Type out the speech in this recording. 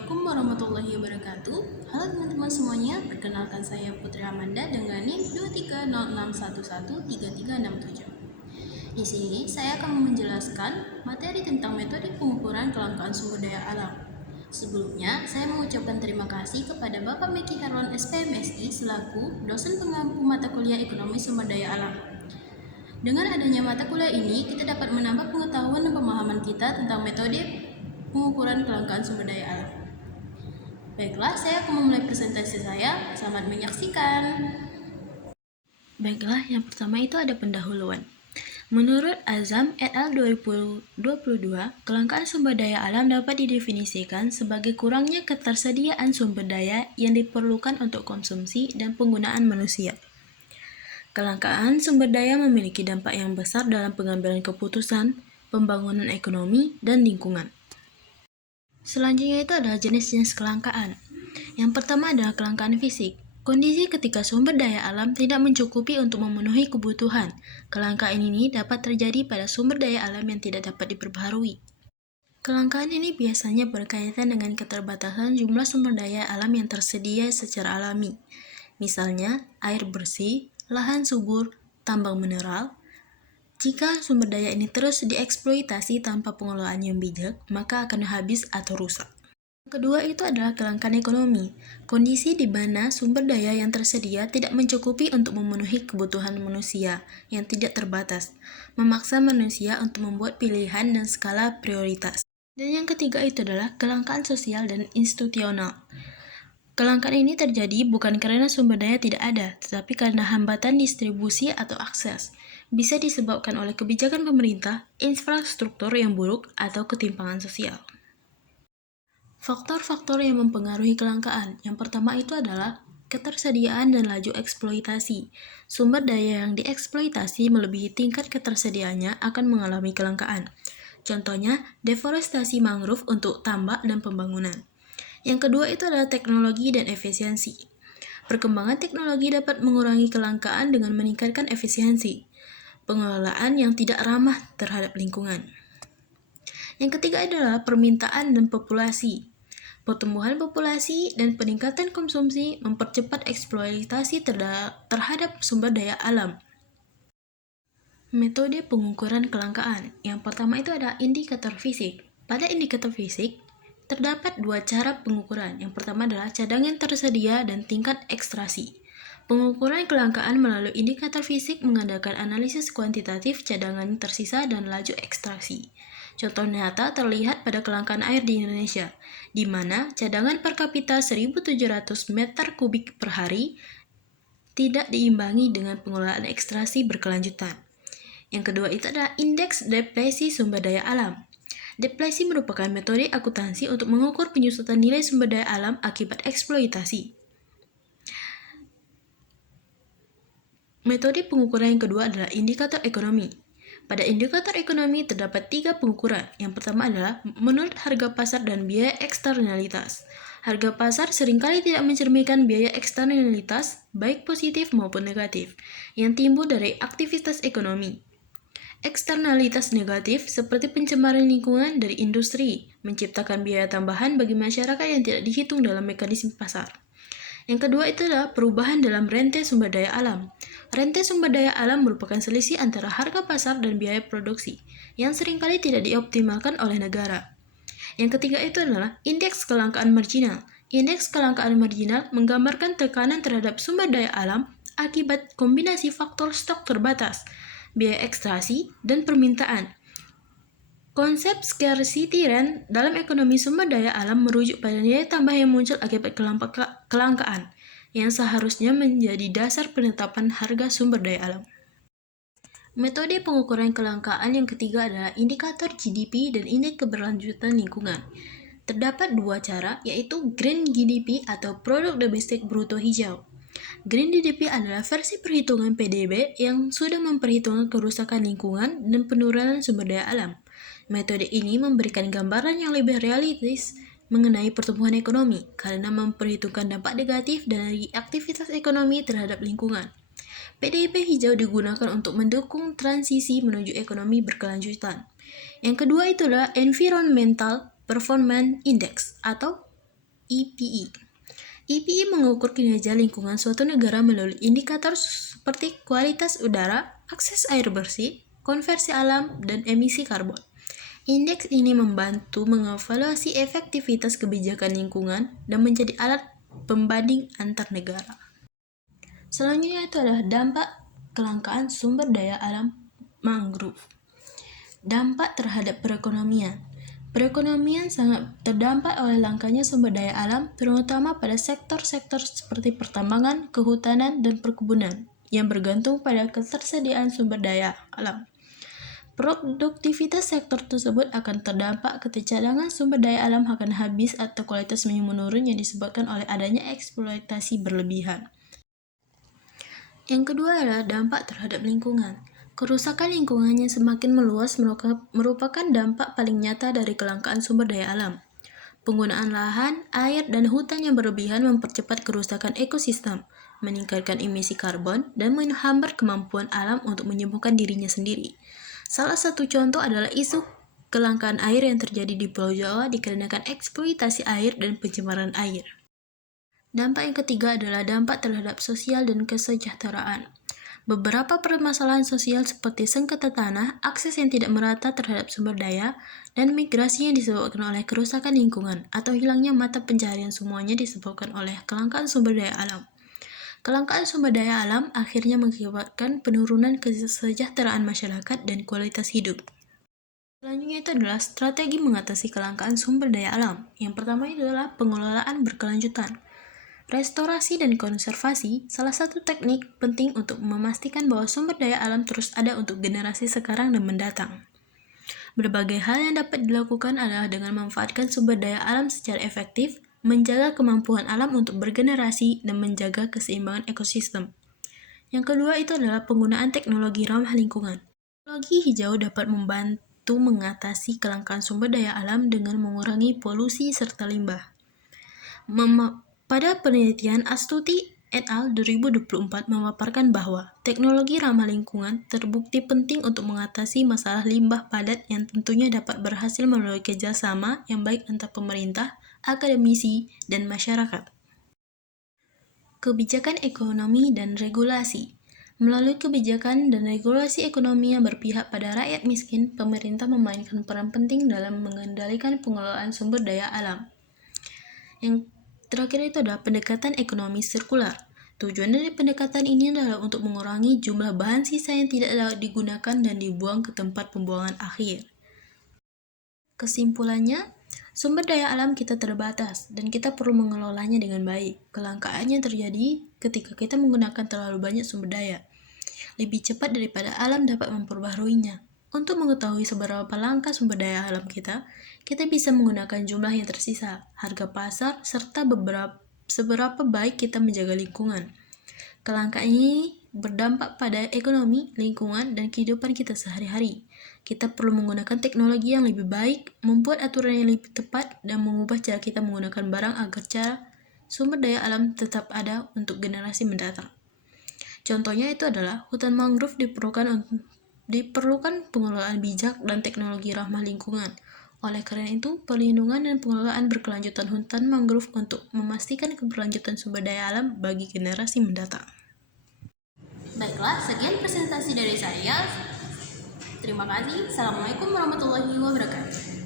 Assalamualaikum warahmatullahi wabarakatuh. Halo teman-teman semuanya, perkenalkan saya Putri Amanda dengan NIM 2306113367. Di sini saya akan menjelaskan materi tentang metode pengukuran kelangkaan sumber daya alam. Sebelumnya, saya mengucapkan terima kasih kepada Bapak Meki Herwan SPMSI selaku dosen pengampu mata kuliah Ekonomi Sumber Daya Alam. Dengan adanya mata kuliah ini, kita dapat menambah pengetahuan dan pemahaman kita tentang metode pengukuran kelangkaan sumber daya alam. Baiklah, saya akan memulai presentasi saya. Selamat menyaksikan. Baiklah, yang pertama itu ada pendahuluan. Menurut Azam et al. 2022, kelangkaan sumber daya alam dapat didefinisikan sebagai kurangnya ketersediaan sumber daya yang diperlukan untuk konsumsi dan penggunaan manusia. Kelangkaan sumber daya memiliki dampak yang besar dalam pengambilan keputusan, pembangunan ekonomi, dan lingkungan. Selanjutnya itu adalah jenis-jenis kelangkaan. Yang pertama adalah kelangkaan fisik. Kondisi ketika sumber daya alam tidak mencukupi untuk memenuhi kebutuhan. Kelangkaan ini dapat terjadi pada sumber daya alam yang tidak dapat diperbaharui. Kelangkaan ini biasanya berkaitan dengan keterbatasan jumlah sumber daya alam yang tersedia secara alami. Misalnya, air bersih, lahan subur, tambang mineral. Jika sumber daya ini terus dieksploitasi tanpa pengelolaan yang bijak, maka akan habis atau rusak. Kedua itu adalah kelangkaan ekonomi. Kondisi di mana sumber daya yang tersedia tidak mencukupi untuk memenuhi kebutuhan manusia yang tidak terbatas, memaksa manusia untuk membuat pilihan dan skala prioritas. Dan yang ketiga itu adalah kelangkaan sosial dan institusional. Kelangkaan ini terjadi bukan karena sumber daya tidak ada, tetapi karena hambatan distribusi atau akses. Bisa disebabkan oleh kebijakan pemerintah, infrastruktur yang buruk, atau ketimpangan sosial. Faktor-faktor yang mempengaruhi kelangkaan. Yang pertama itu adalah ketersediaan dan laju eksploitasi. Sumber daya yang dieksploitasi melebihi tingkat ketersediaannya akan mengalami kelangkaan. Contohnya, deforestasi mangrove untuk tambak dan pembangunan. Yang kedua itu adalah teknologi dan efisiensi. Perkembangan teknologi dapat mengurangi kelangkaan dengan meningkatkan efisiensi. Pengelolaan yang tidak ramah terhadap lingkungan. Yang ketiga adalah permintaan dan populasi. Pertumbuhan populasi dan peningkatan konsumsi mempercepat eksploitasi terhadap sumber daya alam. Metode pengukuran kelangkaan. Yang pertama itu ada indikator fisik. Pada indikator fisik, terdapat dua cara pengukuran. Yang pertama adalah cadangan tersedia dan tingkat ekstraksi. Pengukuran kelangkaan melalui indikator fisik mengandalkan analisis kuantitatif cadangan tersisa dan laju ekstraksi. Contoh nyata terlihat pada kelangkaan air di Indonesia, di mana cadangan per kapita 1.700 meter kubik per hari tidak diimbangi dengan pengelolaan ekstraksi berkelanjutan. Yang kedua itu adalah indeks depresi sumber daya alam. Depresi merupakan metode akuntansi untuk mengukur penyusutan nilai sumber daya alam akibat eksploitasi. Metode pengukuran yang kedua adalah indikator ekonomi. Pada indikator ekonomi terdapat tiga pengukuran. Yang pertama adalah menurut harga pasar dan biaya eksternalitas. Harga pasar seringkali tidak mencerminkan biaya eksternalitas, baik positif maupun negatif, yang timbul dari aktivitas ekonomi. Eksternalitas negatif seperti pencemaran lingkungan dari industri, menciptakan biaya tambahan bagi masyarakat yang tidak dihitung dalam mekanisme pasar. Yang kedua itu adalah perubahan dalam rente sumber daya alam. Rente sumber daya alam merupakan selisih antara harga pasar dan biaya produksi, yang seringkali tidak dioptimalkan oleh negara. Yang ketiga itu adalah indeks kelangkaan marginal. Indeks kelangkaan marginal menggambarkan tekanan terhadap sumber daya alam akibat kombinasi faktor stok terbatas, biaya ekstraksi, dan permintaan. Konsep scarcity rent dalam ekonomi sumber daya alam merujuk pada nilai tambah yang muncul akibat kelangkaan, yang seharusnya menjadi dasar penetapan harga sumber daya alam. Metode pengukuran kelangkaan yang ketiga adalah indikator GDP dan indeks keberlanjutan lingkungan. Terdapat dua cara, yaitu Green GDP atau Produk Domestik Bruto Hijau. Green GDP adalah versi perhitungan PDB yang sudah memperhitungkan kerusakan lingkungan dan penurunan sumber daya alam. Metode ini memberikan gambaran yang lebih realistis mengenai pertumbuhan ekonomi karena memperhitungkan dampak negatif dari aktivitas ekonomi terhadap lingkungan. PDB hijau digunakan untuk mendukung transisi menuju ekonomi berkelanjutan. Yang kedua itulah Environmental Performance Index atau EPE. EPE mengukur kinerja lingkungan suatu negara melalui indikator seperti kualitas udara, akses air bersih, konversi alam, dan emisi karbon. Indeks ini membantu mengevaluasi efektivitas kebijakan lingkungan dan menjadi alat pembanding antar negara. Selanjutnya itu adalah dampak kelangkaan sumber daya alam mangrove. Dampak terhadap perekonomian. Perekonomian sangat terdampak oleh langkanya sumber daya alam, terutama pada sektor-sektor seperti pertambangan, kehutanan, dan perkebunan, yang bergantung pada ketersediaan sumber daya alam. Produktivitas sektor tersebut akan terdampak ketika cadangan sumber daya alam akan habis atau kualitasnya menurun yang disebabkan oleh adanya eksploitasi berlebihan. Yang kedua adalah dampak terhadap lingkungan. Kerusakan lingkungannya semakin meluas merupakan dampak paling nyata dari kelangkaan sumber daya alam. Penggunaan lahan, air, dan hutan yang berlebihan mempercepat kerusakan ekosistem, meningkatkan emisi karbon, dan menghambat kemampuan alam untuk menyembuhkan dirinya sendiri. Salah satu contoh adalah isu kelangkaan air yang terjadi di Pulau Jawa dikarenakan eksploitasi air dan pencemaran air. Dampak yang ketiga adalah dampak terhadap sosial dan kesejahteraan. Beberapa permasalahan sosial seperti sengketa tanah, akses yang tidak merata terhadap sumber daya, dan migrasi yang disebabkan oleh kerusakan lingkungan atau hilangnya mata pencaharian semuanya disebabkan oleh kelangkaan sumber daya alam. Kelangkaan sumber daya alam akhirnya mengakibatkan penurunan kesejahteraan masyarakat dan kualitas hidup. Selanjutnya itu adalah strategi mengatasi kelangkaan sumber daya alam. Yang pertama adalah pengelolaan berkelanjutan. Restorasi dan konservasi salah satu teknik penting untuk memastikan bahwa sumber daya alam terus ada untuk generasi sekarang dan mendatang. Berbagai hal yang dapat dilakukan adalah dengan memanfaatkan sumber daya alam secara efektif, menjaga kemampuan alam untuk bergenerasi, dan menjaga keseimbangan ekosistem. Yang kedua itu adalah penggunaan teknologi ramah lingkungan. Teknologi hijau dapat membantu mengatasi kelangkaan sumber daya alam dengan mengurangi polusi serta limbah. Pada penelitian, Astuti et al. 2024 memaparkan bahwa teknologi ramah lingkungan terbukti penting untuk mengatasi masalah limbah padat yang tentunya dapat berhasil melalui kerjasama yang baik antara pemerintah, akademisi, dan masyarakat. Kebijakan ekonomi dan regulasi. Melalui kebijakan dan regulasi ekonomi yang berpihak pada rakyat miskin, pemerintah memainkan peran penting dalam mengendalikan pengelolaan sumber daya alam. Yang terakhir itu adalah pendekatan ekonomi sirkular. Tujuan dari pendekatan ini adalah untuk mengurangi jumlah bahan sisa yang tidak dapat digunakan dan dibuang ke tempat pembuangan akhir. Kesimpulannya, sumber daya alam kita terbatas dan kita perlu mengelolanya dengan baik. Kelangkaannya terjadi ketika kita menggunakan terlalu banyak sumber daya. Lebih cepat daripada alam dapat memperbaharuinya. Untuk mengetahui seberapa langka sumber daya alam kita bisa menggunakan jumlah yang tersisa, harga pasar, serta seberapa baik kita menjaga lingkungan. Kelangkaan ini berdampak pada ekonomi, lingkungan, dan kehidupan kita sehari-hari. Kita perlu menggunakan teknologi yang lebih baik, membuat aturan yang lebih tepat, dan mengubah cara kita menggunakan barang agar cara sumber daya alam tetap ada untuk generasi mendatang. Contohnya itu adalah hutan mangrove diperlukan pengelolaan bijak dan teknologi ramah lingkungan. Oleh karena itu, perlindungan dan pengelolaan berkelanjutan hutan mangrove untuk memastikan keberlanjutan sumber daya alam bagi generasi mendatang. Baiklah, sekian presentasi dari saya. Terima kasih. Assalamualaikum warahmatullahi wabarakatuh.